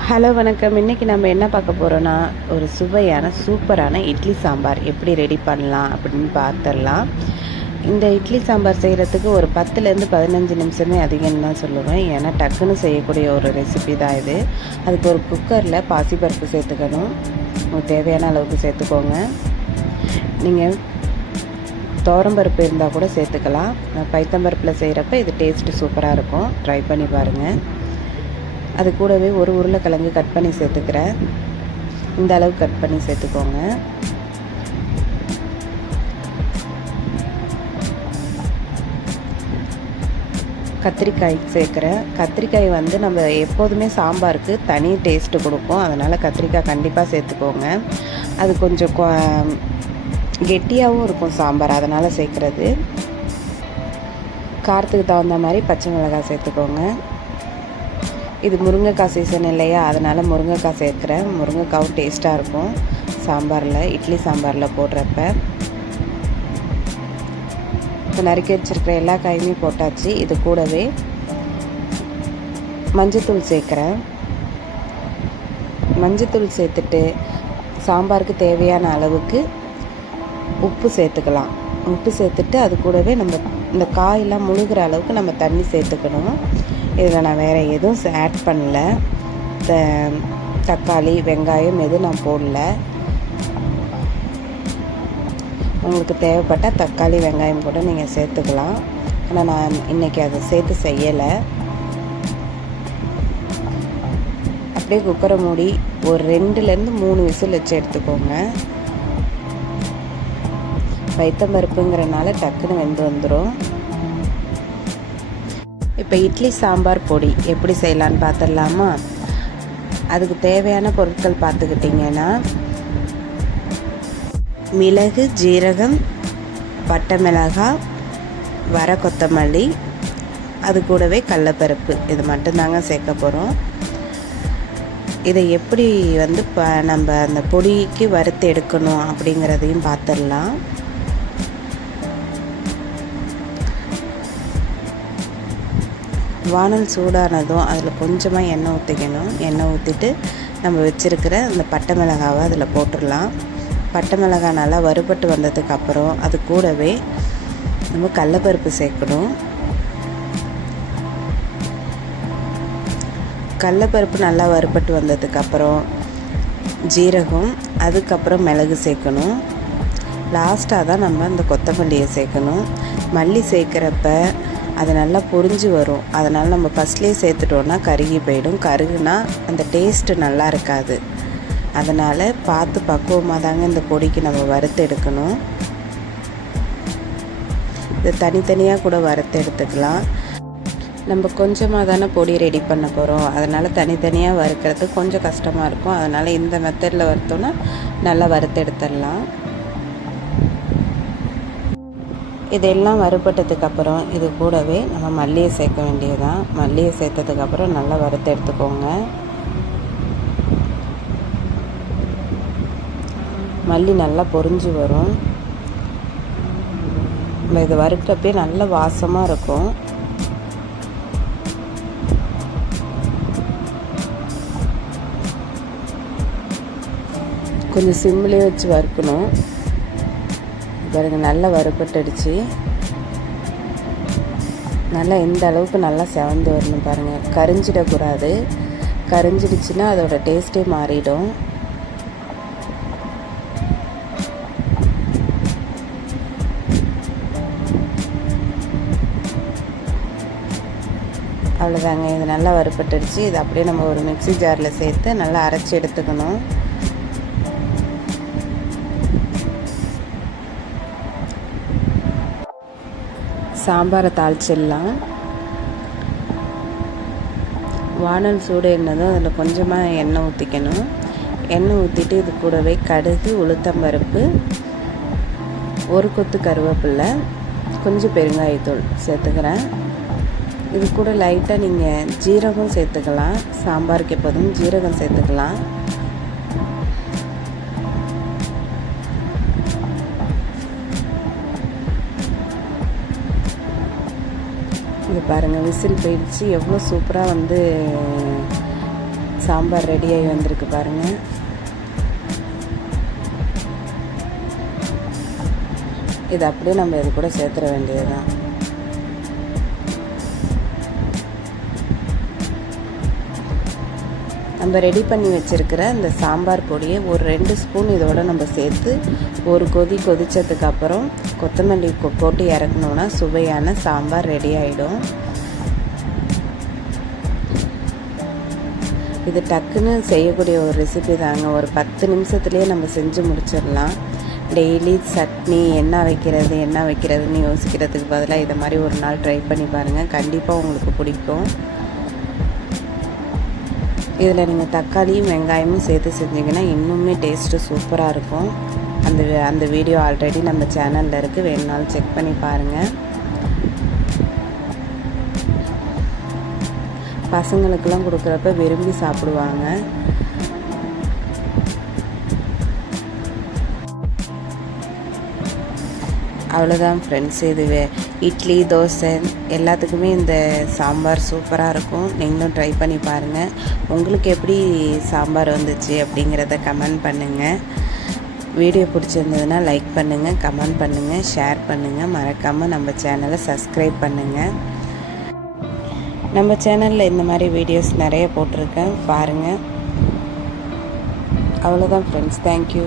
Hello வணக்கம். இன்றைக்கி நம்ம என்ன பார்க்க போகிறோன்னா ஒரு சுவையான சூப்பரான இட்லி சாம்பார். எப்படி ரெடி பண்ணலாம் அப்படின்னு பார்த்துடலாம். இந்த இட்லி சாம்பார் செய்கிறதுக்கு ஒரு பத்துலேருந்து பதினஞ்சு நிமிஷமே அதிகம் தான் சொல்லுவேன். ஏன்னா டக்குன்னு செய்யக்கூடிய ஒரு ரெசிபி தான் இது. அதுக்கு ஒரு குக்கரில் பாசிப்பருப்பு சேர்த்துக்கணும். உங்களுக்கு தேவையான அளவுக்கு சேர்த்துக்கோங்க. நீங்கள் தோரம்பருப்பு இருந்தால் கூட சேர்த்துக்கலாம். நான் பைத்தம்பருப்பில் செய்கிறப்ப இது டேஸ்ட்டு சூப்பராக இருக்கும். ட்ரை பண்ணி பாருங்கள் அது கூடவே ஒரு உருளைக்கிழங்கு கட் பண்ணி சேர்த்துக்கிறேன். இந்த அளவு கட் பண்ணி சேர்த்துக்கோங்க. கத்திரிக்காய் சேர்க்குறேன். கத்திரிக்காய் வந்து நம்ம எப்போதுமே சாம்பாருக்கு தனி டேஸ்ட்டு கொடுக்கும். அதனால் கத்திரிக்காய் கண்டிப்பாக சேர்த்துக்கோங்க. அது கொஞ்சம் கெட்டியாகவும் இருக்கும் சாம்பார். அதனால் சேர்க்குறது. காரத்துக்கு தகுந்த மாதிரி பச்சை மிளகாய் சேர்த்துக்கோங்க. இது முருங்கைக்காய் சீசன் இல்லையா? அதனால் முருங்கைக்காய் சேர்க்குறேன். முருங்கைக்காவும் டேஸ்ட்டாக இருக்கும். சாம்பாரில் இட்லி சாம்பாரில் போடுறப்ப. இப்போ நறுக்கி வச்சுருக்கிற எல்லா காயுமே போட்டாச்சு. இது கூடவே மஞ்சத்தூள் சேர்க்குறேன். மஞ்சத்தூள் சேர்த்துட்டு சாம்பாருக்கு தேவையான அளவுக்கு உப்பு சேர்த்துக்கலாம். உப்பு சேர்த்துட்டு அது கூடவே நம்ம இந்த காயெல்லாம் முழுகிற அளவுக்கு நம்ம தண்ணி சேர்த்துக்கணும். இதில் நான் வேறு எதுவும் ஆட் பண்ணல. த தக்காளி வெங்காயம் எதுவும் நான் போடல. உங்களுக்கு தேவைப்பட்டால் தக்காளி வெங்காயம் கூட நீங்கள் சேர்த்துக்கலாம். ஆனால் நான் இன்றைக்கி அதை சேர்த்து செய்யலை. அப்படியே குக்கரை மூடி ஒரு ரெண்டுலேருந்து மூணு விசில் வச்சு எடுத்துக்கோங்க. பருப்புங்கிறனால டக்குன்னு வெந்து வந்துடும் இப்போ இட்லி சாம்பார் பொடி எப்படி செய்யலான்னு பார்த்துடலாமா? அதுக்கு தேவையான பொருட்கள் பார்த்துக்கிட்டிங்கன்னா மிளகு ஜீரகம் பட்டை மிளகாய் வர கொத்தமல்லி அது கூடவே கடலப்பருப்பு. இது மட்டும்தாங்க சேர்க்க போகிறோம் இதை எப்படி வந்து ப நம்ம அந்த பொடிக்கு வறுத்து எடுக்கணும் அப்படிங்கிறதையும் பார்த்துடலாம். வானல் சூடானதும் அதில் கொஞ்சமாக எண்ணெய் ஊற்றிக்கணும். எண்ணெய் ஊற்றிட்டு நம்ம வச்சுருக்கிற அந்த பட்டை மிளகாவை அதில் போட்டுடலாம். பட்டை மிளகாய் நல்லா வறுபட்டு வந்ததுக்கப்புறம் அது கூடவே நம்ம கடலப்பருப்பு சேர்க்கணும். கடலப்பருப்பு நல்லா வறுபட்டு வந்ததுக்கப்புறம் ஜீரகம் அதுக்கப்புறம் மிளகு சேர்க்கணும். லாஸ்ட்டாக தான் நம்ம அந்த கொத்தமல்லியை சேர்க்கணும். மல்லி சேர்க்குறப்ப அது நல்லா பொறிஞ்சு வரும். அதனால் நம்ம ஃபஸ்ட்லேயே சேர்த்துட்டோன்னா கருகி போயிடும். கருகுனா அந்த டேஸ்ட்டு நல்லா இருக்காது. அதனால் பார்த்து பக்குவமாக தாங்க இந்த பொடிக்கு நம்ம வறுத்து எடுக்கணும். இது தனித்தனியாக கூட வறுத்து எடுத்துக்கலாம். நம்ம கொஞ்சமாக தானே பொடி ரெடி பண்ண போகிறோம் அதனால் தனித்தனியாக வறுக்கிறது கொஞ்சம் கஷ்டமாக இருக்கும். அதனால் இந்த மெத்தடில் வறுத்தோன்னா நல்லா வறுத்து எடுத்துடலாம். இதெல்லாம் வறுபட்டதுக்கப்புறம் இது கூடவே நம்ம மல்லியை சேர்க்க வேண்டியதுதான். மல்லியை சேர்த்ததுக்கப்புறம் நல்லா வறுத்து எடுத்துக்கோங்க. மல்லி நல்லா பொரிஞ்சு வரும். நம்ம இதை வறுக்கிறப்பே நல்ல வாசமாக இருக்கும். கொஞ்சம் சிம்மிலே வச்சு வறுக்கணும். பாருங்க நல்லா வறுபட்டுடுச்சு. நல்லா எந்த அளவுக்கு நல்லா செவந்து வரணும் பாருங்கள் கரிஞ்சிடக்கூடாது. கரிஞ்சிடுச்சுன்னா அதோட டேஸ்ட்டே மாறிடும். அவ்வளோதாங்க இது நல்லா வறுபட்டுடுச்சு. இது அப்படியே நம்ம ஒரு மிக்சி ஜாரில் சேர்த்து நல்லா அரைச்சி எடுத்துக்கணும். சாம்பாரை தாளிச்சிடலாம். வானல் சூடு என்னதும் அதில் கொஞ்சமாக எண்ணெய் ஊற்றிக்கணும். எண்ணெய் ஊற்றிட்டு இது கூடவே கடுகு உளுத்தம்பருப்பு ஒரு கொத்து கருவேப்பில்லை கொஞ்சம் பெருங்காயத்தூள் சேர்த்துக்கிறேன். இது கூட லைட்டாக நீங்கள் ஜீரகம் சேர்த்துக்கலாம். சாம்பாருக்கு எப்போதும் ஜீரகம் சேர்த்துக்கலாம். இது பாருங்கள் விசில் போயிடுச்சு. எவ்வளோ சூப்பராக வந்து சாம்பார் ரெடியாகி வந்திருக்கு பாருங்கள் இது அப்படியே நம்ம இது கூட சேர்த்துட வேண்டியது தான் நம்ம ரெடி பண்ணி வச்சுருக்கிற இந்த சாம்பார் பொடியை ஒரு ரெண்டு ஸ்பூன் இதோட நம்ம சேர்த்து ஒரு கொதி கொதித்ததுக்கு அப்புறம் கொத்தமல்லி கொ- போட்டு இறக்கணுன்னா சுவையான சாம்பார் ரெடி ஆகிடும் இது டக்குன்னு செய்யக்கூடிய ஒரு ரெசிபி தாங்க. ஒரு பத்து நிமிஷத்துலேயே நம்ம செஞ்சு முடிச்சிடலாம். டெய்லி சட்னி என்ன வைக்கிறது என்ன வைக்கிறதுன்னு யோசிக்கிறதுக்கு பதிலாக இதை மாதிரி ஒரு நாள் ட்ரை பண்ணி பாருங்கள் கண்டிப்பாக உங்களுக்கு பிடிக்கும். இதில் நீங்கள் தக்காளியும் வெங்காயமும் சேர்த்து செஞ்சிங்கன்னா இன்னுமே டேஸ்ட்டு சூப்பராக இருக்கும். அந்த அந்த வீடியோ ஆல்ரெடி நம்ம சேனலில் இருக்குது. வேணுனாலும் செக் பண்ணி பாருங்கள். பசங்களுக்கெல்லாம் கொடுக்குறப்ப விரும்பி சாப்பிடுவாங்க. அவ்வளோதான் ஃப்ரெண்ட்ஸ் இதுவே இட்லி தோசை எல்லாத்துக்குமே இந்த சாம்பார் சூப்பராக இருக்கும். நீங்களும் ட்ரை பண்ணி பாருங்கள் உங்களுக்கு எப்படி சாம்பார் வந்துச்சு அப்படிங்கிறத கமெண்ட் பண்ணுங்கள் வீடியோ பிடிச்சிருந்ததுன்னா லைக் பண்ணுங்கள் கமெண்ட் பண்ணுங்கள் ஷேர் பண்ணுங்கள் மறக்காமல் நம்ம சேனலை சப்ஸ்கிரைப் பண்ணுங்கள் நம்ம சேனலில் இந்த மாதிரி வீடியோஸ் நிறைய போட்டிருக்கேன். பாருங்கள் அவ்வளோதான் ஃப்ரெண்ட்ஸ் தேங்க்யூ